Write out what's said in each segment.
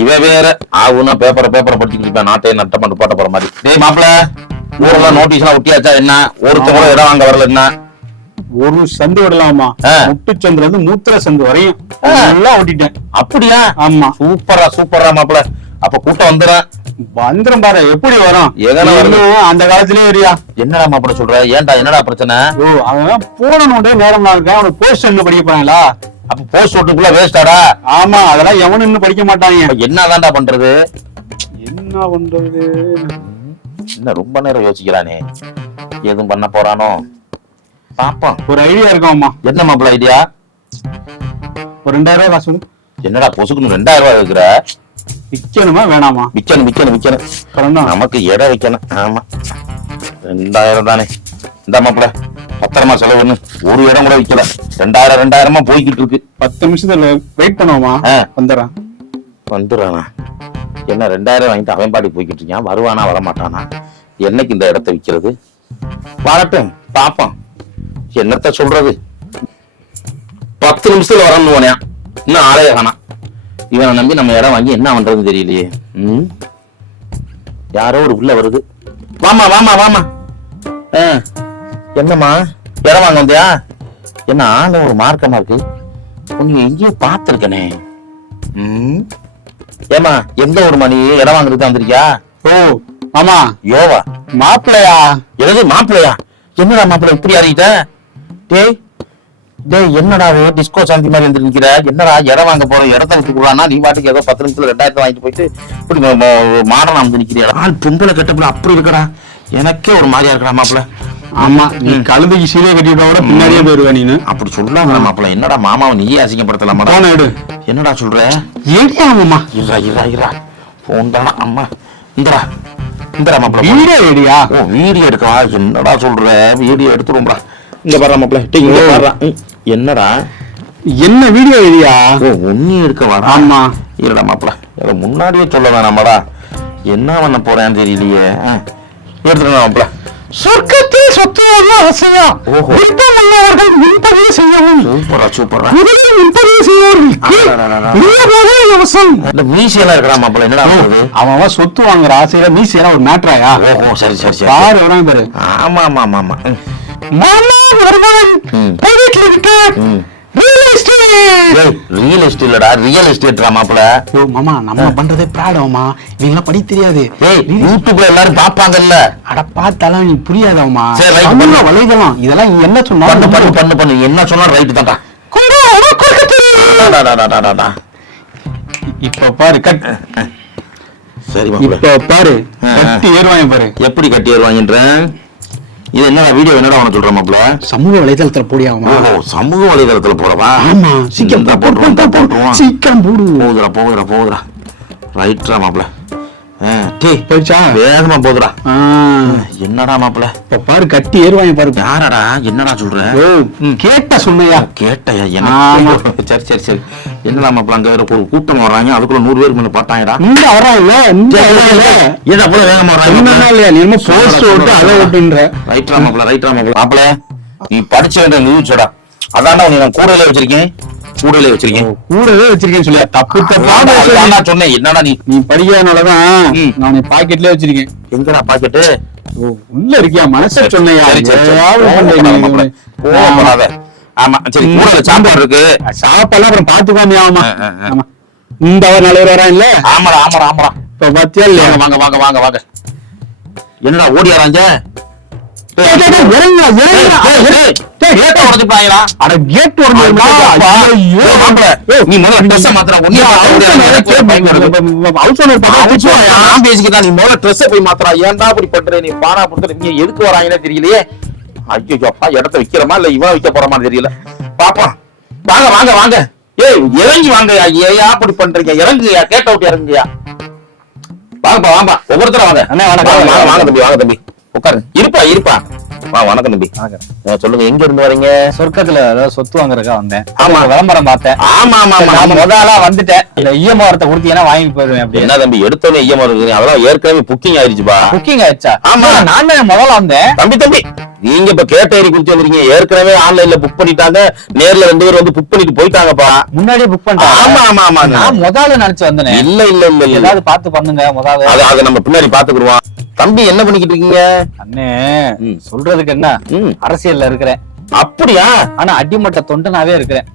இவ வேற. ஆகுனா பேப்பரை பேப்பரை படிச்சுட்டு இருப்பேன். நாட்டையே நட்டம் பண்ணி போட்ட போற மாதிரி. டேய் மாப்பிள ஊர்ல நோட்டீஸ் எல்லாம் ஒட்டியாச்சா என்ன? ஒருத்த கூட இடம் வாங்க வரல என்ன? ஒரு சந்து விடலாமா? ஆ. முட்டுச்சந்துல இருந்து மூத்திர சந்து வரையும். எல்லாம் ஓட்டிட்டேன் அப்படியா? ஆமா. சூப்பரா சூப்பரா மாப்பிள. அப்ப கூட்டம் வந்துடுறேன் வந்துரும் பாரு எப்படி வரும்? எதனா அந்த காலத்திலயே வரியா? என்னடா மாப்பிள சொல்ற? ஏன்டா என்னடா பிரச்சனை? ஓ அவன் போடணுண்டே நேரம் இருக்கேன். அவனுக்கு போஸ்ட் என்ன படிக்க போறாங்களா அப்ப போஸ்ட் ஓட்டுக்குள்ள வேஸ்டாடா ஆமா அதெல்லாம் எவனும் இன்னும் படிக்க மாட்டாங்க. என்னதான்டா பண்றது? என்ன பண்றது? என்ன ரொம்ப நேரம் யோசிக்கிறானே? எதுவும் பண்ண போறானோ? பாப்போம். ஒரு ஐடியா இருக்காமா என்ன மாப்பிள ஐடியா ஒரு ரெண்டாயிரம் ரூபாய் காசு. என்னடா பொசுக்குன்னு ரெண்டாயிரம் ரூபாய் வைக்கிற? விக்கணுமா? வேணாமா? விக்கணும் விக்கணும் விக்கணும்? நமக்கு இடம் வைக்கணும். ஆமா. ரெண்டாயிரம் தானே. இந்த மாப்பிள பத்திரமா செலவு பண்ணு. ஒரு இடம் கூட விக்கல. ரெண்டாயிரம் ரெண்டாயிரமா போய்கிட்டு இருக்கு. பத்து நிமிஷத்துல வெயிட் பண்ணுவோமா. வந்துடுறேன். வந்துடுறானா? என்ன ரெண்டாயிரம் வாங்கிட்டு அவன் பாடி போய்கிட்டு இருக்கான் வருவானா வரமாட்டானா? என்னைக்கு இந்த இடத்த விக்கிறது வரட்டும் பாப்போம் என்னத்த சொல்றது? பத்து நிமிஷத்துல வரணும் போனேன் இன்னும் ஆளைய காணாம் இவனை நம்பி நம்ம இடம் வாங்கி என்ன பண்றதுன்னு தெரியலையே. ம்? யாரோ ஒரு உள்ள வருது. வாமா வாமா வாமா என்னம்மா? இடம் வாங்க வந்தியா? என்ன ஆளு ஒரு மார்க்கமா இருக்கு? உன்னை எங்கேயோ பார்த்திருக்கனே. ம்? ஏமா எந்த ஒரு மணி இடம் வாங்குறது வந்திருக்கியா? ஓ ஆமா. யோவா. மாப்பிள்ளையா? எனது மாப்பிள்ளையா? என்னடா மாப்பிள்ளை இப்படி அறியிட்ட? டேய் டேய் என்னடா டிஸ்கோ சாந்தி மாதிரி வந்து நிக்கிற? என்னடா இடம் வாங்க போற? இடத்த விட்டு கூடானா நீ பாட்டுக்கு ஏதோ பத்து நிமிஷத்துல ரெண்டாயிரத்தை வாங்கிட்டு போயிட்டு இப்படி மாடனா வந்து நிக்கிறியா ஆள் பொம்பளை கட்டப்புல அப்படி இருக்கடா. எனக்கே ஒரு மாதிரியா இருக்கடா மாப்பிள்ளை. ஆமா நீ கழுதைக்கு சீலை கட்டிட்டா கூட பின்னாடியே போயிருவ நீனு. அப்படி சொல்லாத மாப்பிள்ளை. என்னடா மாமாவை நீயே எடு. என்னடா சொல்ற? ஏடியா மாமா. இரா இரா இரா போன் தானா அம்மா. இந்தடா. வீடியோ ஓ வீடியோ எடுக்கவா? என்னடா சொல்ற? வீடியோ எடுத்துருவோம்டா. இங்க பாரு மாப்பிள்ள டேய் இங்க ஓ. பாரு என்னடா? என்ன வீடியோ ஏடியா ஓ ஒன்னி எடுக்கவா? ஆமா. இருடா மாப்பிள்ள ஏதோ முன்னாடியே சொல்ல வேணாமாடா. என்ன பண்ண போறேன்னு தெரியலையே. ஆ, எடுத்துருங்க மாப்பிள்ள சொர்க்கத்தில் சொத்து அவசியம். விருப்பம் உள்ளவர்கள் முன்பதிவு செய்யவும். சூப்பரா சூப்பரா. முதலில் முன்பதிவு போதே இலவசம் இந்த மீசையெல்லாம் இருக்கடா மாப்பிள்ள. என்னடா அவன் அவன் சொத்து வாங்குற ஆசையில மீசையெல்லாம் ஒரு மேட்ராயா? ஓஹோ சரி சரி சரி பாரு வராங்க பாரு. ஆமா ஆமா ஆமா ஆமா. மாமா வருவன். ம். பிரைவேட் லிமிடெட் ம். ரியல் எஸ்டேட் ரியல் எஸ்டேட் மாப்பிள்ள. ஓ மாமா நம்ம பண்றதே பிராடமா இவங்களாம் படி தெரியாது. ஏய் யூடியூப்ல எல்லாரும் பாப்பாங்கல்ல. அட பார்த்தாலும் நீ புரியாதவமா சரி, பண்ணு. வலைதளம்? இதெல்லாம் என்ன பண்ணு பண்ணு சொன்னாலும் பண்ணு பண்ணு. என்ன சொன்னா ரைட்டு தான்டா. இப்ப பாரு கட். சரி இப்ப பாரு. கட்டி ஏறுவாங்க பாரு. எப்படி கட்டி வருவாங்கன்றேன் இது என்னடா வீடியோ என்னடா உனக்கு சொல்ற மாப்பிள்ள? சமூக வலைதளத்துல போடியாமா ஓஹோ சமூக வலைதளத்துல போறவா ஆமா. சீக்கிரம் போடு, போடு, போடு, போடு. போட்டுருவோம். சீக்கிரம் போடு. போகுதுடா போகுதுடா போகுதுடா. ரைட்ரா மாப்பிள்ள. ஆ, டேய் போயிடுச்சா? வேகமா போகுதுடா ஆ. என்னடா மாப்பிள்ள இப்ப பாரு கட்டி ஏறுவாங்க பாரு யாரடா? என்னடா சொல்ற? கேட்ட சொன்னையா? கேட்டையா. எனக்கு சரி சரி சரி. என்னடா அங்க ஒரு கூட்டம் வர்றாங்க. அதுக்குள்ள நூறு பேருக்கு மேல பார்த்தாங்கடா. இந்த வரான்ல ஏதா போல வேகமா வர்றாங்க இல்லையா? நீ என்ன போஸ்ட் ஓட்டு அதை ஓட்டுன்ற ரைட்ரா மாப்பிள்ள ரைட்ரா மாப்பிள்ள நீ படிச்ச வேண்டிய நியூஸ்டா அதான்டா உன்னை நான் வச்சிருக்கேன். கூடையில வச்சிருக்கேன். கூடவே வச்சிருக்கேன்னு சொல்லியா தப்பு தப்பா சொன்னேன். என்னடா நீ நீ படிக்காதனாலதான் ம். நான் பாக்கெட்லயே வச்சிருக்கேன். எங்கடா பாக்கெட்டு? உள்ள இருக்கியா? மனச சொன்னையா. கோவப்படாத. ஆமா சரி கூடையில சாம்பார் இருக்கு. சாப்பாடுலாம் அப்புறம் பாத்துக்காம ஆமா. இந்த அவர் நல்லவர் வரா இல்ல? ஆமாடா ஆமாடா ஆமாடா. இப்ப பாத்தியா இல்லையா? வாங்க வாங்க வாங்க வாங்க என்னடா டேய், டேய், இறங்குடா, இறங்குடா. அட கேட் நீ முதல்ல ட்ரெஸ் மாத்திர ஒன்னே நான் பேசிக்கிட்டா நீ முதல்ல ட்ரெஸ் போய் மாத்திரா ஏன்டா அப்படி பண்ற? நீ பானா புடுத்துற நீ எதுக்கு வராங்கன்னு தெரியலையே. ஐயோ அப்பா இடத்த விக்கிறமா? இல்ல இவன் விக்க போறமா தெரியல. பாப்பா வாங்க வாங்க வாங்க. ஏய் இறங்கி வாங்கயா ஏயா அப்படி பண்றீங்க? இறங்குயா கேட்ட விட்டு இறங்குயா வாங்கப்பா வாங்கப்பா. ஒவ்வொருத்தரும் வாங்க, வாங்க வாங்க தம்பி வாங்க தம்பி. உட்காரு இருப்பா இருப்பா. வா வணக்கம் தம்பி. சொல்லுங்க எங்க இருந்து வரீங்க? சொர்க்கத்துல ஏதாவது சொத்து வாங்குறதுக்கா வந்தேன். ஆமா. ஆமா விளம்பரம் பார்த்தேன். ஆமா ஆமா ஆமா நான் ஆமா. முதலா வந்துட்டேன். இந்த இஎம்ஆரத்தை கொடுத்தீங்கன்னா வாங்கி போயிடுவேன் அப்படி என்ன தம்பி எடுத்தோடனே ஐயமா இருக்கு அதெல்லாம் ஏற்கனவே புக்கிங் ஆயிருச்சுப்பா. புக்கிங் ஆயிடுச்சா ஆமா. நான் தான் முதல்ல வந்தேன். தம்பி தம்பி நீங்க இப்ப கேட்டேரி குறிச்சு வந்துருக்கீங்க ஏற்கனவே ஆன்லைன்ல புக் பண்ணிட்டாங்க. நேர்ல ரெண்டு பேரும் வந்து புக் பண்ணிட்டு போயிட்டாங்கப்பா. முன்னாடியே புக் ஆமா பண்ணிட்டேன். ஆமா ஆமா நான் முதல்ல நினைச்சு வந்தேனே. இல்ல இல்ல இல்ல ஏதாவது பார்த்து பண்ணுங்க முதல்ல அது அதை நம்ம பின்னாடி பாத்துக்குருவோம் தம்பி என்ன பண்ணிக்கிட்டு இருக்கீங்க? அண்ணே. சொல்றதுக்கு என்ன. அரசியல்ல இருக்கிறேன். அப்படியா? ஆனா அடிமட்ட தொண்டனாவே இருக்கிறேன்.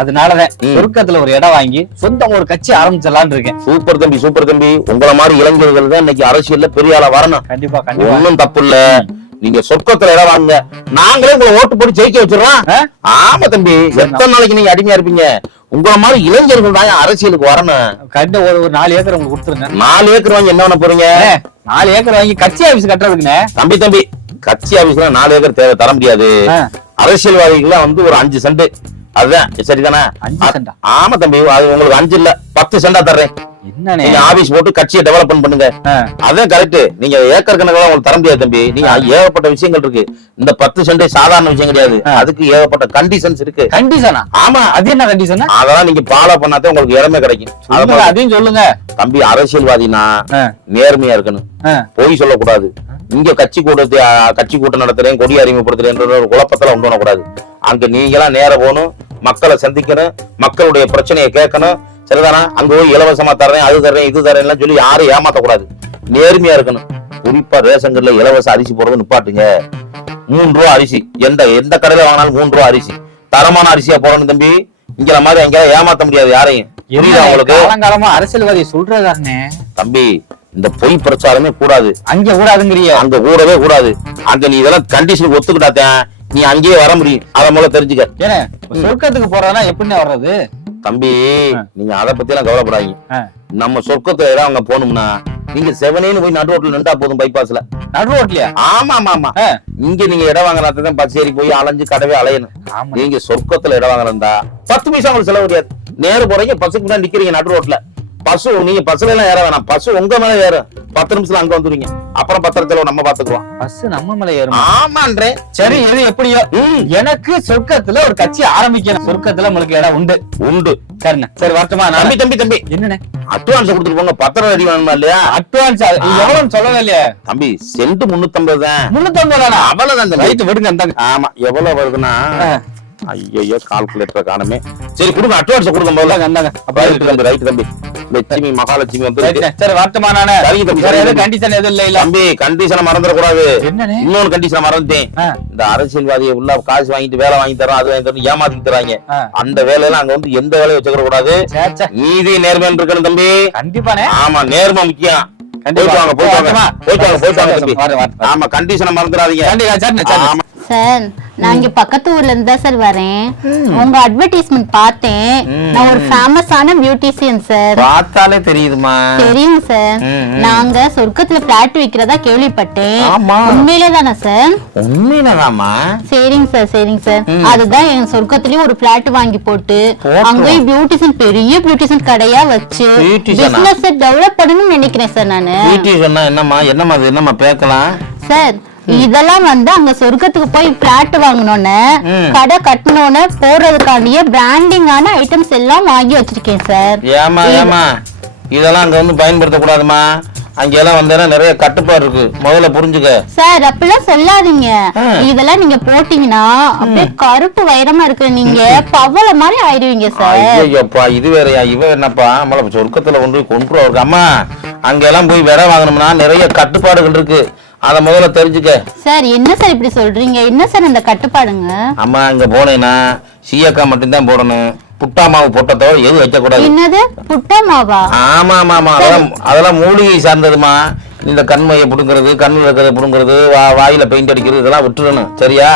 அதனாலதான். சொர்க்கத்துல ஒரு இடம் வாங்கி சொந்தம் ஒரு கட்சி ஆரம்பிச்சிடலாம்னு இருக்கேன். சூப்பர் தம்பி சூப்பர் தம்பி. உங்கள மாதிரி இளைஞர்கள் தான் இன்னைக்கு அரசியல்ல பெரிய ஆளா வரணும். கண்டிப்பா கண்டிப்பா. ஒண்ணும் தப்பு இல்ல. நீங்க சொர்க்கத்துல இடம் வாங்க நாங்களே உங்களை ஓட்டு போட்டு ஜெயிக்க வச்சிடறோம்? ஆமா தம்பி எத்தனை நாளைக்கு நீங்க அடிமையா இருப்பீங்க? உங்கள மாதிரி இளைஞர்கள் தான் அரசியலுக்கு வரணும்? கண்ட ஒரு ஒரு நாலு ஏக்கர் உங்களுக்கு கொடுத்துருங்க. நாலு ஏக்கர் வாங்கி என்ன பண்ண போறீங்க? நாலு ஏக்கர் வாங்கி கட்சி ஆபீஸ் கட்டுறதுக்குண்ணே. தம்பி தம்பி கட்சி ஆபீஸ்ல நாலு ஏக்கர் தேவை தர முடியாது. அரசியல்வாதிகள் வந்து ஒரு அஞ்சு சென்ட் அதுதான் சரிதானே? ஆமா தம்பி அது உங்களுக்கு அஞ்சு இல்ல பத்து சென்டா தர்றேன். நீங்க ஆபீஸ் போட்டு கட்சியை டெவலப்மெண்ட் பண்ணுங்க. அதான் கரெக்ட் நீங்க ஏக்கர் கணக்கெல்லாம் உங்களுக்கு தர முடியாது தம்பி. நீங்க ஏகப்பட்ட விஷயங்கள் இருக்கு. இந்த பத்து சென்ட் சாதாரண விஷயம் கிடையாது. அதுக்கு ஏகப்பட்ட கண்டிஷன்ஸ் இருக்கு. கண்டிஷனா ஆமா. அது என்ன கண்டிஷனா அதெல்லாம் நீங்க ஃபாலோ பண்ணாதான் உங்களுக்கு இடமே கிடைக்கும். அதையும் சொல்லுங்க. தம்பி அரசியல்வாதினா நேர்மையா இருக்கணும். பொய் சொல்லக்கூடாது. இங்க கட்சி கூட்டத்தை கட்சி கூட்டம் நடத்துறேன் கொடி அறிமுகப்படுத்துறேன்ற ஒரு குழப்பத்துல உண்டு பண்ணக்கூடாது அங்க நீங்களாம் நேர போகணும் மக்களை சந்திக்கணும் மக்களுடைய பிரச்சனையை கேட்கணும் சரிதானா அங்க போய் இலவசமா தர்றேன் அது தர்றேன் இது தர்றேன்லாம் சொல்லி யாரும் ஏமாத்தக்கூடாது. நேர்மையா இருக்கணும். குறிப்பா ரேஷன் கடையில இலவச அரிசி போறது நிப்பாட்டுங்க. மூணு ரூபா அரிசி. எந்த எந்த கடையில வாங்கினாலும் மூணு ரூபா அரிசி. தரமான அரிசியா போடணும் தம்பி. இங்கிற மாதிரி எங்கேயாவது ஏமாத்த முடியாது யாரையும். காலங்காலமா அரசியல்வாதி சொல்றதாருண்ணே தம்பி இந்த பொய் பிரச்சாரமே கூடாது. அங்க கூடாதுங்கிறிய. அங்க கூடவே கூடாது. அங்க நீ இதெல்லாம் கண்டிஷன் ஒத்துக்கிட்டாத்தேன் நீ அங்கேயே வர முடியும். அத மூலம் தெரிஞ்சுக்க. சொர்க்கத்துக்கு போறதுனா எப்படிண்ணே வர்றது? தம்பி நீங்க அத பத்தி எல்லாம் கவலைப்படாதீங்க. நம்ம சொர்க்கத்துல ஏதாவது அங்க போகணும்னா நீங்க செவனேன்னு போய் நடு ரோட்ல நின்றா போதும் பைபாஸ்ல நடு ரோட்லயா? ஆமா ஆமா ஆமா. இங்க நீங்க இடம் வாங்குறதுதான் பஸ் ஏறி போய் அலைஞ்சு கடவே அலையணும். நீங்க சொர்க்கத்துல இடம் வாங்குறதா பத்து பைசா உங்களுக்கு செலவு கிடையாது நேரு போறீங்க பஸ்ஸுக்கு முன்னாடி நிக்கிறீங்க நடு ரோட்ல. பஸ் நீங்க பஸ்ல எல்லாம் ஏற வேணாம். பஸ் உங்க மேல ஏறும் பத்து நிமிஷத்துல அங்க வந்துருவீங்க. அப்புறம் பத்திரத்துல நம்ம பாத்துக்குவோம். பஸ் நம்ம மேல ஏறும்? ஆமான்றே. சரி எது எப்படியோ. எனக்கு சொர்க்கத்துல ஒரு கட்சி ஆரம்பிக்கணும். சொர்க்கத்துல உங்களுக்கு இடம் உண்டு. உண்டு. சரிண்ணே. சரி வரட்டுமா? தம்பி தம்பி தம்பி. என்னண்ணே? அட்வான்ஸ் கொடுத்துட்டு போங்க. பத்திரம் ரெடி வேணுமா இல்லையா? அட்வான்ஸ் எவ்வளவுன்னு சொல்லவே இல்லையே. தம்பி சென்ட் முன்னூத்தம்பது தான். முன்னூத்தம்பது தானா? அவ்வளவுதான் ரைட்டு விடுங்க ஆமா எவ்வளவு வருதுன்னா. ஐயோ கால்குலேட்டர் காணுமே. சரி கொடுங்க. அட்வான்ஸ் கொடுங்க முதல்ல இந்தாங்க, இந்தாங்க. அப்ப ரைட் தம்பி ரைட் தம்பி. லட்சுமி மகாலட்சுமி வந்து. சரி தம்பி. கண்டிஷன் எதுவும் இல்ல இல்ல தம்பி கண்டிஷனை மறந்துடக்கூடாது என்னண்ணே இன்னொரு கண்டிஷனை மறந்துட்டேன். இந்த அரசியல்வாதியை உள்ள காசு வாங்கிட்டு வேலை வாங்கி தரோம் அது வாங்கி தரோம் ஏமாத்தி தராங்க. அந்த வேலையெல்லாம் அங்க வந்து எந்த வேலையும் வச்சுக்க கூடாது. நீதி நேர்மைன்னு இருக்கணும் தம்பி கண்டிப்பாண்ணே ஆமா நேர்மை முக்கியம் கண்டிப்பா. போயிட்டு வாங்க போயிட்டு வாங்க? போயிட்டு வாங்க. ஆமா கண்டிஷனை மறந்துடாதீங்க கண்டிப்பா ஆமா சார். நான் இங்க பக்கத்து ஊர்ல இருந்து தான் சார் வரேன். உங்க அட்வர்டைஸ்மெண்ட் பார்த்தேன். நான் ஒரு ஃபேமஸான பியூட்டிஷியன் சார். பார்த்தாலே தெரியுதுமா தெரியும் சார். நாங்க சொர்க்கத்துல பிளாட் விக்கிறதா கேள்விப்பட்டேன். ஆமா. உண்மையிலே தானே சார்? உண்மையிலதாம்மா சரிங்க சார் சரிங்க சார். அதுதான் என் சொர்க்கத்திலயும் ஒரு பிளாட் வாங்கி போட்டு. அங்கேயும் பியூட்டிஷியன் பெரிய பியூட்டிஷியன் கடையா வச்சு? பிசினஸ் டெவலப் பண்ணணும்னு நினைக்கிறேன் சார் நானு. என்னம்மா? என்னம்மா அது? என்னம்மா பேக்கலாம்? சார் இதெல்லாம் வந்து அங்க சொர்க்கத்துக்கு போய் பிளாட் வாங்கணும்னு கடை கட்டணும்னு போறதுக்காண்டியே பிராண்டிங்கான ஐட்டம்ஸ் எல்லாம் வாங்கி வச்சிருக்கேன் சார் ஏமா ஏமா இதெல்லாம் அங்க வந்து பயன்படுத்த கூடாதுமா அங்க எல்லாம் வந்தேன்னா நிறைய கட்டுப்பாடு இருக்கு. முதல்ல புரிஞ்சுக்க. சார் அப்படிலாம் சொல்லாதீங்க. இதெல்லாம் நீங்க போட்டீங்கன்னா அப்படியே கருப்பு வைரமா இருக்கிற நீங்க பவள மாதிரி ஆயிடுவீங்க சார் ஐயோப்பா இது வேறயா? இவ என்னப்பா? நம்மள சொர்க்கத்துல கொண்டு போய் கொண்டு இருக்கு அம்மா அங்க எல்லாம் போய் விடை வாங்கணும்னா நிறைய கட்டுப்பாடுகள் இருக்கு. அத முதல்ல தெரிஞ்சுக்க. சார் என்ன சார் இப்படி சொல்றீங்க? என்ன சார் அந்த கட்டுப்பாடுங்க? அம்மா அங்க போனேன்னா சீயக்காய் மட்டும்தான் போடணும். புட்டா மாவு போட்டதோ எதுவும் வைக்கக்கூடாது. என்னது? புட்டா மாவா ஆமா ஆமா ஆமா அதெல்லாம் அதெல்லாம் மூலிகை சார்ந்ததுமா. இந்த கண்மையை புடுங்கிறது கண்ணில் இருக்கிறத புடுங்கிறது வா வாயில பெயிண்ட் அடிக்கிறது இதெல்லாம் விட்டுறணும். சரியா?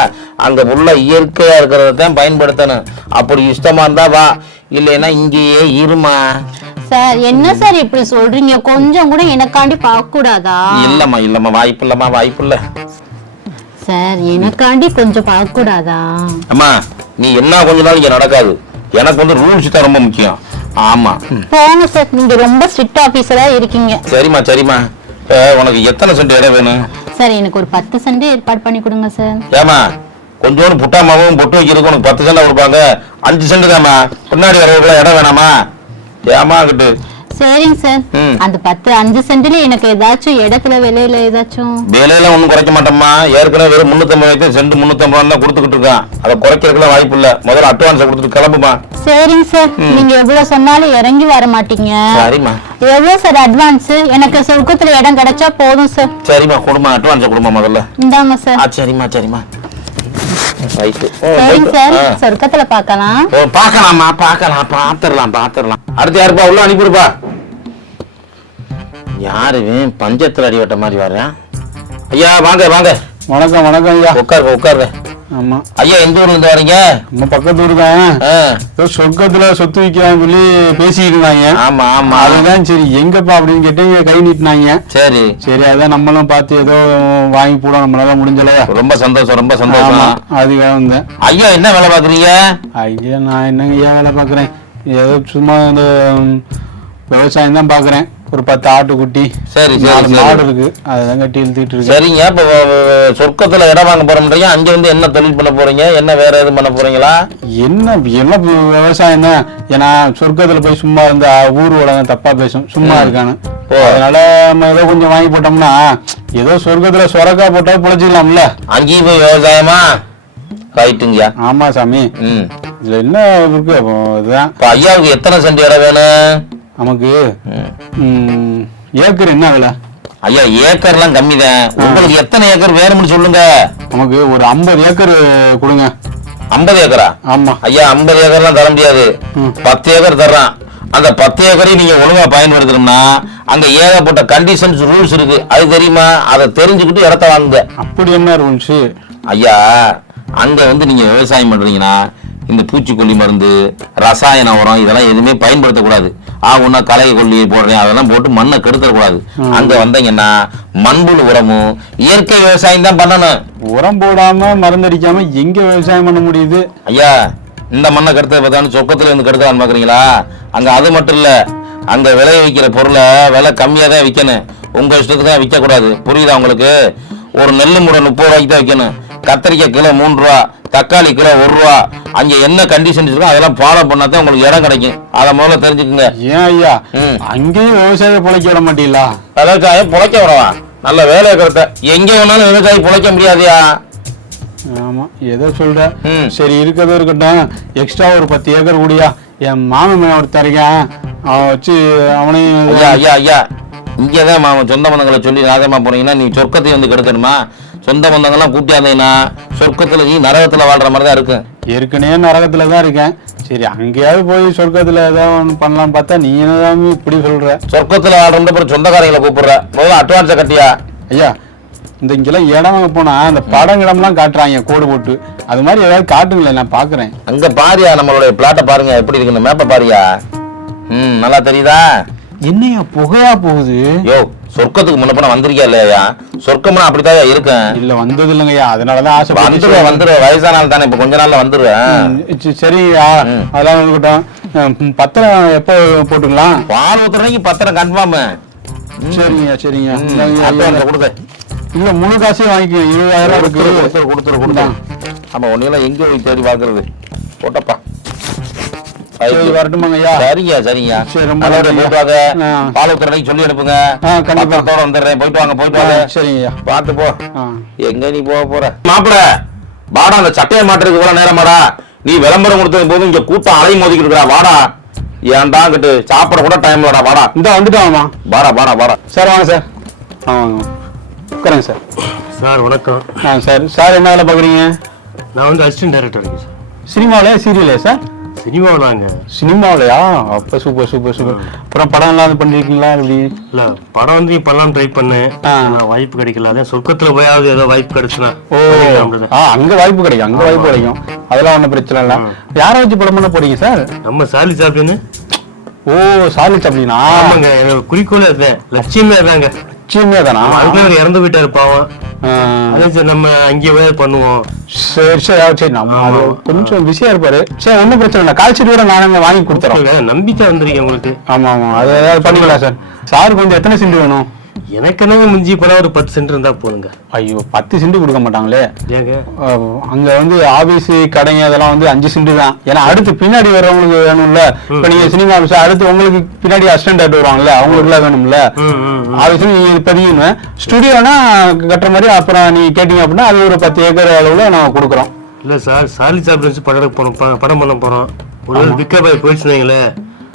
அங்க உள்ள இயற்கையா இருக்கிறத தான் பயன்படுத்தணும். அப்படி இஷ்டமா இருந்தா வா. இல்லைன்னா இங்கேயே இருமா. சார் என்ன சார் இப்படி சொல்றீங்க? கொஞ்சம் கூட எனக்காண்டி பார்க்க கூடாதா இல்லம்மா இல்லம்மா வாய்ப்பு இல்லம்மா வாய்ப்பு இல்ல சார் எனக்காண்டி கொஞ்சம் பார்க்க கூடாதா அம்மா நீ என்ன கொஞ்ச நாள் இங்க நடக்காது. எனக்கு வந்து ரூல்ஸ் தான் ரொம்ப முக்கியம். ஆமா. போங்க சார் நீங்க ரொம்ப ஸ்ட்ரிக்ட் ஆபீசரா இருக்கீங்க. சரிம்மா சரிம்மா. உனக்கு எத்தனை சென்ட் இடம் வேணும்? சார் எனக்கு ஒரு பத்து சென்ட் ஏற்பாடு பண்ணி கொடுங்க சார். ஏமா கொஞ்சோண்டு புட்டாமாவும் பொட்டு வைக்கிறதுக்கு உனக்கு பத்து சென்ட் கொடுப்பாங்க. அஞ்சு சென்ட் தாம்மா பின்னாடி வரவங்கள இடம் வேணாமா? ஏமா கிட்டு? சரிங்க சார். அந்த பத்து அஞ்சு சென்ட்ல எனக்கு ஏதாச்சும் இடத்துல விலையில ஏதாச்சும்? விலையெல்லாம் ஒன்றும் குறைக்க மாட்டோம்மா. ஏற்கனவே வெறும் முந்நூற்றம்பது வயசு சென்ட் முந்நூற்றம்பது ரூபா தான் கொடுத்துக்கிட்டு இருக்கான். அதை குறைக்கிறதுக்குலாம் வாய்ப்பு இல்லை. முதல்ல அட்வான்ஸை கொடுத்துட்டு கிளம்புமா? சரிங்க சார். நீங்க எவ்வளவு சொன்னாலும் இறங்கி வர மாட்டீங்க. சரிம்மா. எவ்வளவு சார் அட்வான்ஸ் எனக்கு சொர்க்கத்துல இடம் கிடைச்சா போதும் சார். சரிம்மா கொடுமா அட்வான்ஸை கொடுமா முதல்ல. இந்தாங்க சார். சரிம்மா சரிம்மா. சொர்க்கத்துல பார்க்கலாம். ஓ பார்க்கலாமா? பார்க்கலாம் பார்த்துடலாம் பார்த்துடலாம். அடுத்து யாருப்பா? உள்ள அனுப்பிடுப்பா யாரு இவன்? பஞ்சத்துல அடிவட்ட மாதிரி வர்றேன் ஐயா வாங்க வாங்க. வணக்கம் வணக்கம் ஐயா. உட்காருங்க உட்காருங்க ஆமா. ஐயா எந்த ஊர்ல இருந்து வரீங்க? நம்ம பக்கத்து ஊருதான் ஆ, ஏதோ சொர்க்கத்துல சொத்து விற்கிறான்னு சொல்லி பேசிட்டு இருந்தாங்க ஆமா ஆமா. அதுதான் சரி எங்கப்பா அப்படின்னு கேட்டு கை நீட்டினாங்க. சரி. சரி அதான் நம்மளும் பார்த்து ஏதோ வாங்கி போட நம்மளால முடிஞ்சலையா ரொம்ப சந்தோஷம் ரொம்ப சந்தோஷம். அதுக்காக வந்தேன். ஐயா என்ன வேலை பாக்குறீங்க ஐயா நான் என்னங்க ஐயா வேலை பார்க்குறேன்? ஏதோ சும்மா இந்த விவசாயம் தான் பார்க்குறேன். ஒரு பத்து ஆட்டுக்குட்டி சரி, சரி. மாடு இருக்கு. அதுதான் கட்டி இழுத்துட்டு இருக்கேன் சரிங்க இப்ப சொர்க்கத்துல இடம் வாங்க போறோம்ன்றீங்க அங்க வந்து என்ன தொழில் பண்ண போறீங்க? என்ன வேற எதுவும் பண்ண போறீங்களா? என்ன என்ன விவசாயம் தான். ஏன்னா சொர்க்கத்துல போய் சும்மா இருந்தா ஊர் உலகம் தப்பா பேசும். சும்மா இருக்கானு. அதனால நம்ம ஏதோ கொஞ்சம் வாங்கி போட்டோம்னா ஏதோ சொர்க்கத்துல சொரக்கா போட்டா புழைச்சிக்கலாம்ல. அங்கேயும் போய் விவசாயமா? ரைட்டுங்கய்யா ஆமா சாமி. ம். இதுல என்ன இருக்கு? இதுதான். ஐயாவுக்கு எத்தனை சென்ட் இடம் வேணும்? நமக்கு? ஏக்கர் என்ன விலை? ஐயா ஏக்கர்லாம் கம்மி தான் உங்களுக்கு எத்தனை ஏக்கர் வேணும்னு சொல்லுங்க. நமக்கு ஒரு ஐம்பது ஏக்கர் கொடுங்க. ஐம்பது ஏக்கரா? ஆமா. ஐயா ஐம்பது ஏக்கர்லாம் தர முடியாது. பத்து ஏக்கர் தர்றான். அந்த பத்து ஏக்கரையும் நீங்க ஒழுங்கா பயன்படுத்தணும்னா அங்க ஏகப்பட்ட கண்டிஷன்ஸ் ரூல்ஸ் இருக்கு. அது தெரியுமா? அதை தெரிஞ்சுக்கிட்டு இடத்த வாங்குங்க. அப்படி என்ன ரூல்ஸ் ஐயா அங்க வந்து நீங்க விவசாயம் பண்றீங்கன்னா இந்த பூச்சிக்கொல்லி மருந்து ரசாயன உரம் இதெல்லாம் எதுவுமே பயன்படுத்தக்கூடாது. ஆ ஒன்னா களை கொல்லி போடுறேன். அதெல்லாம் போட்டு மண்ணை கெடுத்துடக்கூடாது அங்க வந்தீங்கன்னா மண்புழு உரமும் இயற்கை விவசாயம் தான் பண்ணணும். உரம் போடாம மருந்தடிக்காம எங்க விவசாயம் பண்ண முடியுது? ஐயா இந்த மண்ணை கெடுத்தது பார்த்தாலும் சொக்கத்துல இருந்து கெடுக்கலான்னு பாக்குறீங்களா அங்க அது மட்டும் இல்ல அங்க விளைய வைக்கிற பொருளை விலை கம்மியா தான் விற்கணும் உங்க இஷ்டத்துக்கு தான் விற்க கூடாது புரியுதா உங்களுக்கு? ஒரு நெல்லு மூடை முப்பது ரூபாய்க்கு தான் விற்கணும் கத்திரிக்காய் கிலோ மூணு ரூபா. தக்காளி கிலோ ஒரு ரூபா அங்க என்ன கண்டிஷன்ஸ் இருக்கோ அதெல்லாம் ஃபாலோ பண்ணா தான் உங்களுக்கு இடம் கிடைக்கும். அதை முதல்ல தெரிஞ்சுக்குங்க. ஏன் ஐயா. அங்கேயும் விவசாயம் பிழைக்க விட மாட்டீங்களா? விவசாயம் பொழைக்க விடவா? நல்ல வேலை இருக்கிறத எங்க வேணாலும் விவசாயி பொழைக்க முடியாதுயா? ஆமா ஏதோ சொல்ற. சரி இருக்கிறது இருக்கட்டும். எக்ஸ்ட்ரா ஒரு பத்து ஏக்கர் கூடியா? என் மாமன் இருக்கான். அவன் வச்சு அவனையும் ஐயா ஐயா ஐயா. இங்கே தான் மாமா சொந்த பந்தங்களை சொல்லி நாகமா போனீங்கன்னா நீ சொர்க்கத்தை வந்து கெடுக்கணுமா? சொந்த பந்தங்கள்லாம் கூட்டியாந்தீங்கன்னா சொர்க்கத்துல நீ நரகத்துல வாழ்ற மாதிரி தான் இருக்கு ஏற்கனவே நரகத்துல தான் இருக்கேன். சரி அங்கேயாவது போய் சொர்க்கத்துல ஏதாவது ஒன்று பண்ணலாம்னு பார்த்தா நீ என்னதான் இப்படி சொல்ற? சொர்க்கத்துல வாழ்ற அப்புறம் சொந்தக்காரங்களை கூப்பிடுற. முதல்ல அட்வான்ஸை கட்டியா? ஐயா இந்த இங்கெல்லாம் இடம் வாங்க போனா இந்த படம் இடம்லாம் காட்டுறாங்க கோடு போட்டு. அது மாதிரி ஏதாவது காட்டுங்களேன் நான் பாக்குறேன் அங்க பாரியா நம்மளுடைய பிளாட்டை பாருங்க எப்படி இருக்குன்னு மேப்பை பாரியா? ம் நல்லா தெரியுதா? என்னையா புகையா போகுது? யோ சொர்க்கத்துக்கு முன்ன போன வந்திருக்கியா இல்லையா? சொர்க்கம்னா அப்படித்தான் இருக்கேன்? இல்ல வந்தது இல்லைங்கய்யா அதனாலதான் ஆசைப்பட்டு வந்துருவேன் வந்துருவேன் வயசானால தானே இப்ப கொஞ்ச நாள்ல சரி, சரியா. அதெல்லாம் இருக்கட்டும். பத்திரம் எப்போ போட்டுக்கலாம் பால் ஊத்துறதுக்கு பத்திரம் கன்ஃபார்ம் சரிங்க சரிங்க கொடுங்க இல்ல முழு காசையும் வாங்கிக்க இருபதாயிரம் இருக்கு. கொடுத்துரு கொடுத்துரு ஆமா உன்னையெல்லாம் எங்க போய் தேடி பாக்குறது போட்டப்பா. சரி வரட்டுமாங்க ஐயா சரிங்க சரிங்க. சரி, ரொம்ப. போயிட்டு வாங்க. சொல்லி அனுப்புங்க. ஆ, கண்டிப்பா. பத்திரத்தோட வந்துடுறேன். போயிட்டு வாங்க போயிட்டு வாங்க. சரிங்க ஐயா பார்த்து போ. ஆ. எங்க நீ போக போற? மாப்பிள வாடா அந்த சட்டையை மாட்டுறதுக்கு இவ்வளவு நேரமாடா நீ விளம்பரம் கொடுத்தது போது இங்க கூட்டம் அலை மோதிக்கிட்டு இருக்கா வாடா. ஏன்டா கிட்டு சாப்பிட கூட டைம் இல்லடா வாடா. இந்த வந்துட்டாங்கம்மா வாடா வாடா வாடா. சார் வாங்க சார். ஆ வாங்க உட்காருங்க சார். சார் வணக்கம். ஆ சார். சார் என்ன வேலை பார்க்குறீங்க? நான் வந்து அசிஸ்டன்ட் டைரக்டர் இருக்கேன் சார். சீரியலையா சார்? சினிமாவில் நாங்கள் சினிமாவிலையா அப்போ சூப்பர் சூப்பர் சூப்பர் அப்புறம் படம் எல்லாம் பண்ணிருக்கீங்களா அப்படி இல்லை படம் வந்து இப்போல்லாம் ட்ரை பண்ணேன். வாய்ப்பு கிடைக்கல. அதான் சொர்க்கத்தில் போயாவது ஏதோ வாய்ப்பு கிடைச்சுனா ஓ. ஆ அங்க வாய்ப்பு கிடைக்கும் அங்க வாய்ப்பு கிடைக்கும். அதெல்லாம் ஒண்ணும் பிரச்சனை இல்ல. யாரை வச்சு படம் பண்ண போறீங்க சார்? நம்ம சாலி சாப்பிட்டுன்னு ஓ சாலிச் அப்படின்னா ஆமாங்க குறிக்கோளே அதுதான். லட்சியமே அதாங்க நிச்சயமே தானா? அதுக்குள்ள இறந்து போயிட்டாரு பாவம். நம்ம அங்கேயே போய் பண்ணுவோம். சரி சரி சரி நம்ம அது கொஞ்சம் பிஸியா இருப்பாரு. சரி ஒன்றும் பிரச்சனை இல்லை. காய்ச்சல் கூட நாங்க வாங்கி கொடுத்துறோம். நம்பிக்கை வந்திருக்கேன் உங்களுக்கு. ஆமா ஆமா. அது ஏதாவது பண்ணிக்கலாம் சார். சாருக்கு வந்து எத்தனை சென்ட் வேணும்? எனக்கு என்னங்க மிஞ்சி போனா ஒரு பத்து சென்ட் இருந்தா போதுங்க. ஐயோ பத்து சென்ட் கொடுக்க மாட்டாங்களே? ஏங்க. அங்க வந்து ஆபீஸ் கடைங்க அதெல்லாம் வந்து அஞ்சு சென்ட் தான். ஏன்னா அடுத்து பின்னாடி வர்றவங்களுக்கு வேணும்ல. இப்ப நீங்க சினிமா ஆபீஸ் அடுத்து உங்களுக்கு பின்னாடி அசிஸ்டன்ட் ஆகிட்டு வருவாங்கல்ல அவங்களுக்கு எல்லாம் வேணும்ல. ம், ம், ம். ஆபீஸ் நீங்க பதிக்கணும் ஸ்டுடியோனா கட்டுற மாதிரி அப்புறம் நீங்க கேட்டீங்க அப்படின்னா அது ஒரு பத்து ஏக்கர் அளவுல நம்ம கொடுக்குறோம். இல்ல சார் சார்லி சாப்பிட்டு படம் படம் பண்ண போறோம். ஒரு பிக்கப் ஆகி போயிடுச்சு வைங்களேன்.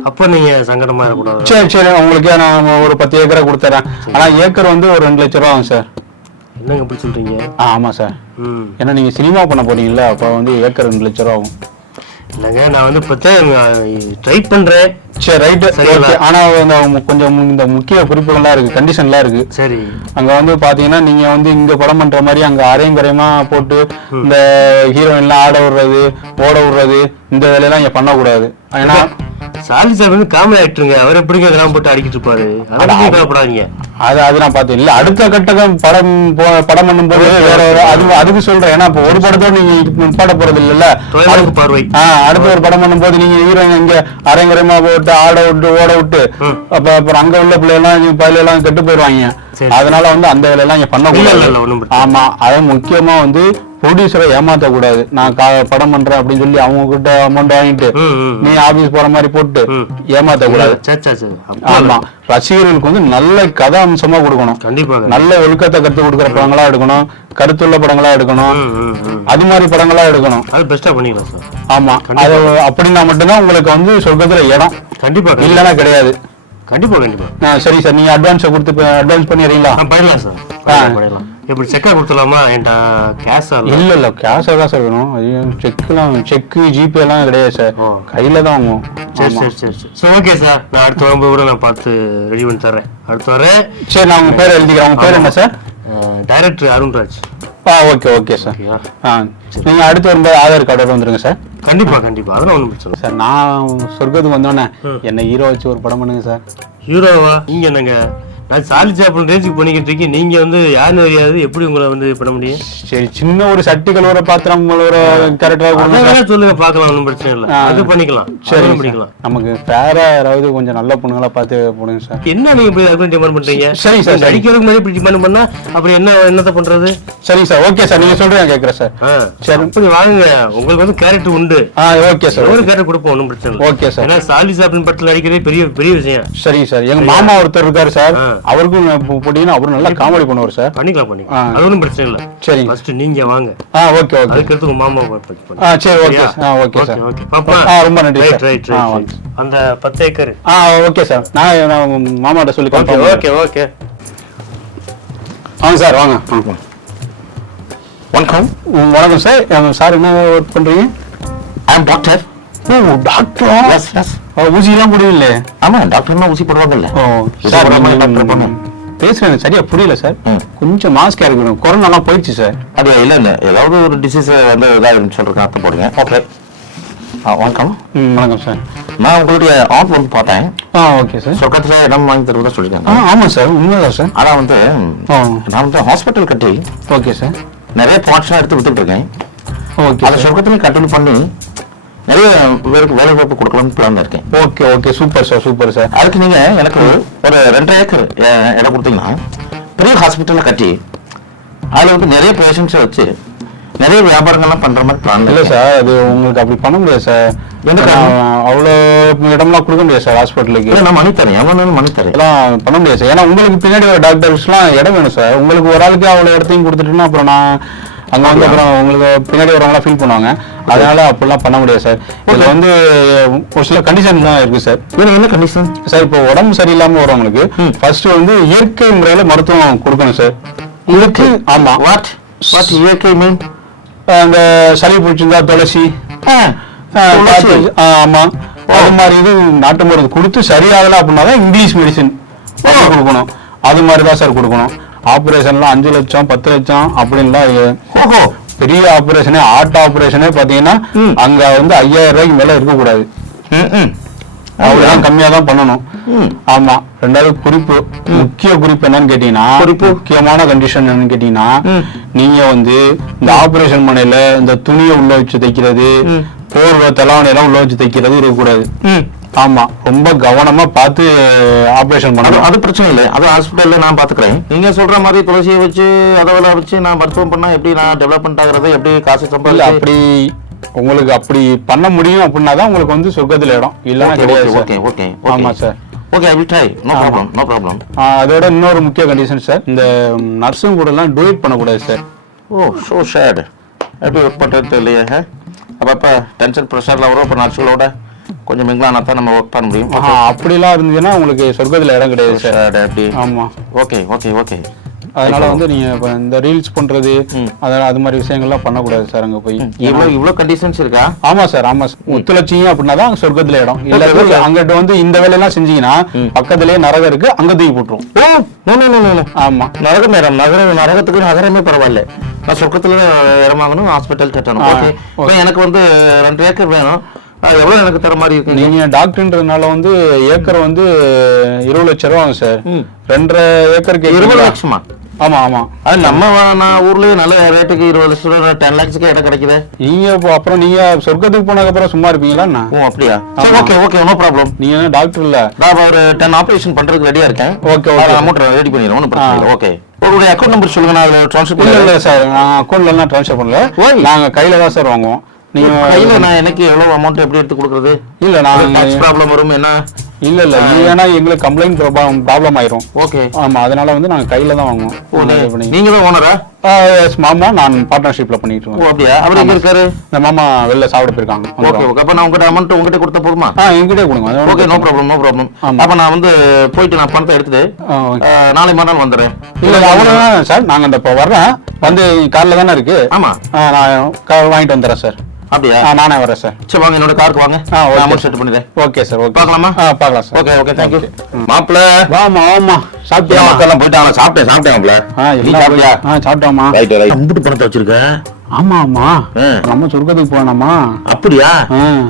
அப்ப நீங்க சங்கடமா இருக்கக்கூடாது சரி சரி உங்களுக்கு நான் ஒரு பத்து ஏக்கரை கொடுத்துறேன். ஆனா ஏக்கர் வந்து ஒரு ரெண்டு லட்ச ரூபா ஆகும் சார். என்னங்க இப்படி சொல்றீங்க? ஆமா சார். ம். ஏன்னா நீங்க சினிமா பண்ண போறீங்கல்ல அப்ப வந்து ஏக்கர் ரெண்டு லட்ச ரூபா ஆகும். இல்லைங்க நான் வந்து இப்பதான் ட்ரை பண்றேன். சரி ரைட்டு? ஆனா இந்த மு- கொஞ்சம் இந்த முக்கிய குறிப்புகள்லாம் இருக்கு கண்டிஷன்லாம் இருக்கு. சரி. அங்க வந்து பாத்தீங்கன்னா நீங்க வந்து இங்க படம் பண்ற மாதிரி அங்க அரையும் குறையுமா போட்டு இந்த ஹீரோயின்லாம் ஆட விடுறது ஓட விடுறது இந்த வேலையெல்லாம் இங்க பண்ணக்கூடாது. ஏன்னா சார்லி சார் வந்து காமெடி ஆக்டருங்க அவர் எப்படிங்க இதெல்லாம் போட்டு அடிக்கிட்டு இருப்பாரு? அதெல்லாம் கவலைப்படாதீங்க. அது அது நான் பார்த்தேன். இல்ல அடுத்த கட்டகம் படம் படம் பண்ணும்போது வேற ஒரு அது அதுக்கு சொல்றேன். ஏன்னா இப்போ ஒரு படத்தோட நீங்க பாட போறது இல்லைல்ல? பார்வை. அடுத்த ஒரு படம் பண்ணும்போது நீங்க ஹீரோயின் இங்க அரங்கரமா போட்டு ஆட விட்டு ஓட விட்டு. அப்ப அப்புறம் அங்க உள்ள பிள்ளைலாம் பயில எல்லாம் கெட்டு போயிடுவாங்க. அதனால வந்து அந்த வேலையெல்லாம் இங்க இல்ல, ஒண்ணும் பிரச்சனை ஆமா. அது முக்கியமா வந்து ப்ரொடியூசரை ஏமாத்த கூடாது நான் படம் பண்றேன் அப்படின்னு சொல்லி அவங்க கிட்ட அமௌண்ட் வாங்கிட்டு நீ ஆபீஸ் போற மாதிரி போட்டு ம். ஏமாத்த கூடாது சே, சே, சே. ஆமா. ரசிகர்களுக்கு வந்து நல்ல கதை அம்சமா கொடுக்கணும். நல்ல ஒழுக்கத்தை கத்து கொடுக்குற படங்களா எடுக்கணும். கருத்துள்ள படங்களா எடுக்கணும். அது மாதிரி படங்களா எடுக்கணும். அது பெஸ்டா பண்ணிக்கலாம் சார் ஆமா. அது அப்படின்னா மட்டும்தான் உங்களுக்கு வந்து சொர்க்கத்துல இடம். கண்டிப்பா. இல்லைன்னா கிடையாது. கண்டிப்பா கண்டிப்பா. சரி சார் நீங்க அட்வான்ஸை கொடுத்து அட்வான்ஸ் பண்ணிடுறீங்களா? பண்ணிடலாம் சார் பண்ணிடலாம். எப்படி செக்கா கொடுத்துடலாமா? என்கிட்ட கேஷ் இல்ல? இல்ல கேஷா தான் சார் வேணும். ஐயோ செக்லாம் செக்கு ஜிபே எல்லாம் கிடையாது சார். கையில தான் வாங்குவோம். சரி சரி சரி சரி. ஓகே சார் நான் அடுத்த வரும்போது கூட நான் பார்த்து ரெடி பண்ணி தரேன் அடுத்து வரேன் சரி நான் உங்க பேர் எழுதிக்கிறேன். உங்க பேர் என்ன சார் டைரக்டர் அருண்ராஜ். ஆ ஓகே ஓகே சார் ஆ. நீங்க அடுத்து வரும்போது ஆதார் கார்டோட வந்துருங்க சார் கண்டிப்பா கண்டிப்பா. அதெல்லாம் ஒன்றும் பிரச்சனை. சார் நான் சொர்க்கத்துக்கு வந்தோடனே ம். என்ன ஹீரோ வச்சு ஒரு படம் பண்ணுங்க சார் ஹீரோவா நீங்க என்னங்க? நான் சாலி சாப்பிட ரேஞ்சுக்கு பண்ணிக்கிட்டு இருக்கேன். நீங்க வந்து யாருன்னு தெரியாது. எப்படி உங்களை வந்து பண்ண முடியும்? சரி சின்ன ஒரு சட்டி கழுவுற பாத்திரம் கொடுங்க சார் வேணா சொல்லுங்க பார்க்கலாம் ஒன்றும் பிரச்சனை இல்லை. அது பண்ணிக்கலாம். சரி. பண்ணிக்கலாம். நமக்கு ஃபேரா யாராவது கொஞ்சம் நல்ல பொண்ணுங்களா பார்த்து போடுங்க சார். என்ன நீங்க இப்படி அதுக்கு டிமாண்ட் பண்றீங்க? சரி சார். அடிக்கிறதுக்கு மாதிரி இப்படி டிமாண்ட் பண்ணா அப்புறம் என்ன என்னத்த பண்றது? சரிங்க சார். Okay sir. நீங்க சொல்றேன் கேட்குறேன் சார். சரி. அப்படி வாங்குங்க. உங்களுக்கு வந்து கேரக்டர் உண்டு. ஆ ஓகே சார். ஒரு கேரக்டர் கொடுப்போம் ஒன்றும் பிரச்சனை இல்லை. Okay sir. ஏன்னா சாலி சாப்பிட்டு படத்தில் அடிக்கிறதே பெரிய பெரிய விஷயம். சரிங்க சார். எங்க மாமா ஒருத்தர் இருக்காரு சார். அவருக்கும் போட்டீங்கன்னா அவரும் நல்லா காமெடி பண்ணுவார் சார். பண்ணிக்கலாம். பண்ணிக்கலாம் அது ஒன்றும் பிரச்சனை இல்லை. சரிங்க ஃபர்ஸ்ட் நீங்க வாங்க. ஆ ஓகே ஓகே. அதுக்கடுத்து உங்க மாமா பண்ணி ஆ சரி ஓகே ஆ ஓகே சார். ஓகே. பாப்பா. ஆ ரொம்ப நன்றி ரைட் சார். ரைட் அந்த பத்து ஏக்கர். ஆ ஓகே சார். நான் நான் மாமாட்ட சொல்லி ஓகே ஓகே ஓகே. வாங்க சார் வாங்க வாங்க. வணக்கம். வணக்கம் சார். சார் என்ன ஒர்க் பண்றீங்க? ஐ எம் டாக்டர் ஓ டாக்டரா எஸ் எஸ் ஊசிலாம் போடுவீங்களே ஆமா டாக்டர்னா ஊசி போடுவாங்கல்ல. ஓ ஊசி சார் போடாம நீங்க, டாக்டர் பண்ணும் பேசுறது சரியா புரியல சார். கொஞ்சம் மாஸ்க் இருக்கணும். கொரோனாலாம் போயிடுச்சு சார். அது இல்ல இல்ல. ஏதாவது ஒரு டிசீஸ் வந்து இதாகிடும் சொல்றேன் அர்த்தம் போடுங்க. ஓகே வணக்கம். ம் வணக்கம் சார். நான் உங்களுடைய ஆர்ட் வந்து பார்த்தேன். ஆ ஓகே சார். சொர்க்கத்துல இடம் வாங்கி தருவதா ஆ சொல்லிருக்காங்க ஆமாம் சார். உண்மைதான் சார். ஆனா வந்து ஆ. நான் வந்து ஹாஸ்பிட்டல் கட்டி ஓகே சார். நிறைய பார்ட்ஸ்லாம் எடுத்து வித்துட்டு இருக்கேன். ஓகே அதை சொர்க்கத்துல கண்டினியூ பண்ணி நிறைய பேருக்கு வேலை வாய்ப்பு கொடுக்கலாம்னு பிளான் இருக்கேன் okay okay super sir super sir அதுக்கு நீங்க எனக்கு ஒரு ரெண்டரை ஏக்கர் இடம் கொடுத்தீங்கன்னா பெரிய ஹாஸ்பிட்டல்ல கட்டி அதுல வந்து நிறைய பேஷண்ட்ஸை வச்சு நிறைய வியாபாரங்கள்லாம் பண்ற மாதிரி பிளான் இல்ல சார் அது உங்களுக்கு அப்படி பண்ண முடியாது சார்? அவ்வளோ இடம்லாம் கொடுக்க முடியாது சார் ஹாஸ்பிட்டலுக்கு நான் மணி தரேன் எவ்வளவு மணி தரேன் இதெல்லாம் பண்ண முடியாது சார் ஏன்னா உங்களுக்கு பின்னாடி டாக்டர்ஸ்லாம் இடம் வேணும் சார் உங்களுக்கு ஒரு ஆளுக்கு அவ்வளோ இடத்தையும் கொடுத்துட்டுன்னா அப்புறம் நான் அங்க வந்து அப்புறம் உங்களுக்கு பின்னாடி வரவங்களாம் ஃபீல் பண்ணுவாங்க. அதனால அப்படிலாம் பண்ண முடியாது சார் இதுல வந்து ஒரு சில கண்டிஷன் தான் இருக்கு சார் இதுல என்ன கண்டிஷன் சார் இப்போ உடம்பு சரியில்லாம வரவங்களுக்கு ஃபர்ஸ்ட் வந்து இயற்கை முறையில மருத்துவம் கொடுக்கணும் சார் இதுக்கு ஆமா. வாட் வாட் இயற்கை மீன் அந்த சளி பிடிச்சிருந்தா துளசி ஆஹ் துளசி. காத்து- ஆ, ஆமா. அது மாதிரி இது நாட்டு மருந்து. கொடுத்து சரியாகல அப்படின்னா தான் இங்கிலீஷ் மெடிசன் கொடுக்கணும். அது மாதிரி தான் சார் கொடுக்கணும். ஆபரேஷன்லாம் அஞ்சு லட்சம் பத்து லட்சம் அப்படின்லாம் ஓஹோ பெரிய ஆபரேஷனே ஹார்ட் ஆபரேஷனே பாத்தீங்கன்னா. அங்க வந்து ஐயாயிரம் ரூபாய்க்கு மேல இருக்கக்கூடாது. அவ்வளவுதான் கம்மியா தான் பண்ணணும். ஆமா ரெண்டாவது குறிப்பு முக்கிய குறிப்பு என்னன்னு கேட்டீங்கன்னா குறிப்பு? முக்கியமான கண்டிஷன் என்னன்னு கேட்டீங்கன்னா. நீங்க வந்து இந்த ஆபரேஷன் பண்ணையில இந்த துணியை உள்ள வச்சு தைக்கிறது. போர்வை தலாவணி எல்லாம் உள்ள வச்சு தைக்கிறது இருக்கக்கூடாது. ஆமா ரொம்ப கவனமா பார்த்து ஆபரேஷன் அது பண்ணணும். அது பிரச்சனை இல்லை. அது ஹாஸ்பிட்டல்ல நான் பாத்துக்கிறேன். நீங்க சொல்ற மாதிரி துளசியை வச்சு அதவளை வச்சு நான் மருத்துவம் பண்ணா எப்படி நான் டெவலப்மெண்ட் ஆகுறது? எப்படி காசு சம்பாதிச்சு அப்படி உங்களுக்கு அப்படி பண்ண முடியும் அப்படின்னா தான் உங்களுக்கு வந்து சொர்க்கத்துல இடம். இல்லைன்னா கிடையாது ஓகே ஓகே ஆமா sir. Okay I will try no problem no problem அதோட இன்னொரு முக்கிய கண்டிஷன் சார். இந்த நர்ஸும் கூட எல்லாம் டூயட் பண்ணக்கூடாது சார். ஓ ஸோ ஷேட் எப்படி ஒர்க் பண்ணுறது ஹே? அப்பப்போ டென்ஷன் ப்ரெஷரில் வரும் இப்போ நர்ஸுகளோட கொஞ்சம் மிங்கலானா தான் நம்ம ஒர்க் பண்ண முடியும். அப்படிலாம் இருந்ததுன்னா உங்களுக்கு சொர்க்கத்துல இடம் கிடையாது சார். ஷேட் எப்படி ஆமா. ஓகே ஓகே ஓகே அதனால வந்து நீங்க இந்த ரீல்ஸ் பண்றது அதெல்லாம் அது மாதிரி விஷயங்கள்லாம் பண்ணக்கூடாது சார் அங்க போய். இவ்வளோ இவ்வளோ கண்டிஷன்ஸ் இருக்கா? ஆமா சார் ஆமா சார். ஒத்துழைச்சிங்க அப்படின்னா தான் சொர்க்கத்துல இடம். இல்ல அங்கிட்ட வந்து இந்த வேலையெல்லாம் செஞ்சீங்கன்னா பக்கத்துலயே நரகம் இருக்கு அங்க தூக்கி போட்டுரும். ஆமா. நரகம் நேரம் நகர நரகத்துக்கு நகரமே பரவாயில்ல. நான் சொர்க்கத்துல இடம் வாங்கணும் ஹாஸ்பிட்டல் கட்டணும். எனக்கு வந்து ரெண்டு ஏக்கர் வேணும். அது எவ்வளோ எனக்கு தர மாதிரி இருக்கு நீங்க டாக்டர்ன்றதுனால வந்து ஏக்கர் வந்து இருபது லட்சம் ரூபா ஆகும் சார். ரெண்டரை ஏக்கருக்கு இருபது? லட்சமா? ஆமா ஆமா. அது நம்ம நான் ஊர்லயே நல்ல ரேட்டுக்கு இருபது லட்சம் ரூபா டென் லேக்ஸ்க்கு இடம் கிடைக்குது. நீங்க அப்புறம் நீங்க சொர்க்கத்துக்கு போனதுக்கு அப்புறம் சும்மா இருப்பீங்களா? ஓ அப்படியா. ஓகே ஓகே நோ ப்ராப்ளம் நீங்க டாக்டர் இல்ல? நான் ஒரு டென் ஆபரேஷன் பண்றதுக்கு ரெடியா இருக்கேன். Okay, okay. அமௌண்ட் ரெடி பண்ணிடுறேன் ஒன்றும் பிரச்சனை இல்லை. ஓகே உங்களுடைய அக்கௌண்ட் நம்பர் சொல்லுங்க நான் அதில் ட்ரான்ஸ்ஃபர் பண்ணல சார். நான் அக்கௌண்ட்ல எல்லாம் ட்ரான்ஸ்ஃபர் பண்ணல. ஓய். நாங்க கையில தான் சார் வாங்குவோம். நீங்க கையில நான் எனக்கு எவ்வளவு அமௌண்ட் எப்படி எடுத்து கொடுக்குறது? இல்ல நான் டாக்ஸ் ப்ராப்ளம் வரும் என்ன? இல்ல இல்ல. ஏன்னா எங்களுக்கு கம்ப்ளைண்ட் ப்ராப்ளம் ஆயிரும். ஓகே. ஆமா அதனால வந்து நாங்க கையில தான் வாங்குவோம். நீங்க தான் ஓனரா yes, மாமா நான் பார்ட்னர்ஷிப்ல பண்ணிட்டு அப்படியா? அவர் எங்க இருக்காரு? இந்த மாமா வெளில சாப்பிட போயிருக்காங்க. ஓகே. ஓகே. அப்ப நான் உங்ககிட்ட அமௌண்ட் உங்ககிட்ட கொடுத்த போதுமா? ஆ என்கிட்டே கொடுங்க. Okay no problem no problem. அப்ப நான் வந்து போயிட்டு நான் பணத்தை எடுத்துட்டு நாளை மறுநாள் வந்துடுறேன். இல்ல அவ்வளவுதான் சார். நாங்க இந்த இப்போ வர்றேன். வந்து கார்ல தானே இருக்கு. ஆமா. நான் வாங்கிட்டு வந்துடுறேன் சார். அப்படியா? நானே வரேன் சார். சரி வாங்க என்னோட காருக்கு வாங்க. அமௌண்ட் செட் பண்ணிடுறேன். Okay sir okay. பார்க்கலாமா? ஆ பார்க்கலாம் sir. Okay okay thank you Okay. ம். மாப்பிள்ள வாமா வாமா. சாப்பிட்டியா? மக்கள்லாம் போயிட்டாங்க சாப்பிட்டேன் சாப்பிட்டேன் மாப்பிள்ள ஆ நீ சாப்பிட்டியா? ஆ சாப்பிட்டோமா ரைட் ரைட் அம்புட்டு பணத்தை வச்சிருக்க? ஆமா ஆமா. நம்ம சொர்க்கத்துக்கு போனோமா அப்படியா.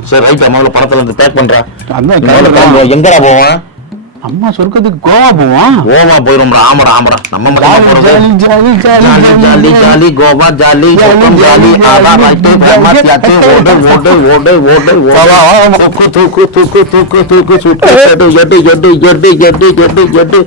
சரி ரைட் முதல்ல பணத்துல இருந்து பேக் பண்றேன் அதான். எங்கடா போவோம் அம்மா சொர்க்கத்துக்கு கோவா போவோம் கோவா போயிடும்டா ஆமாடா ஆமாடா. நம்ம மட்டும் போறது. Jolly jolly jolly jolly Goa jolly jolly ஆவா ரைட்டு பிரம்மத் யாச்சு ஓடு ஓடு ஓடு ஓடு வா, வா, வா, வா. தூக்கு தூக்கு தூக்கு தூக்கு தூக்கு சுட்டு எடு எடு எடு எடு எடு எடு எடு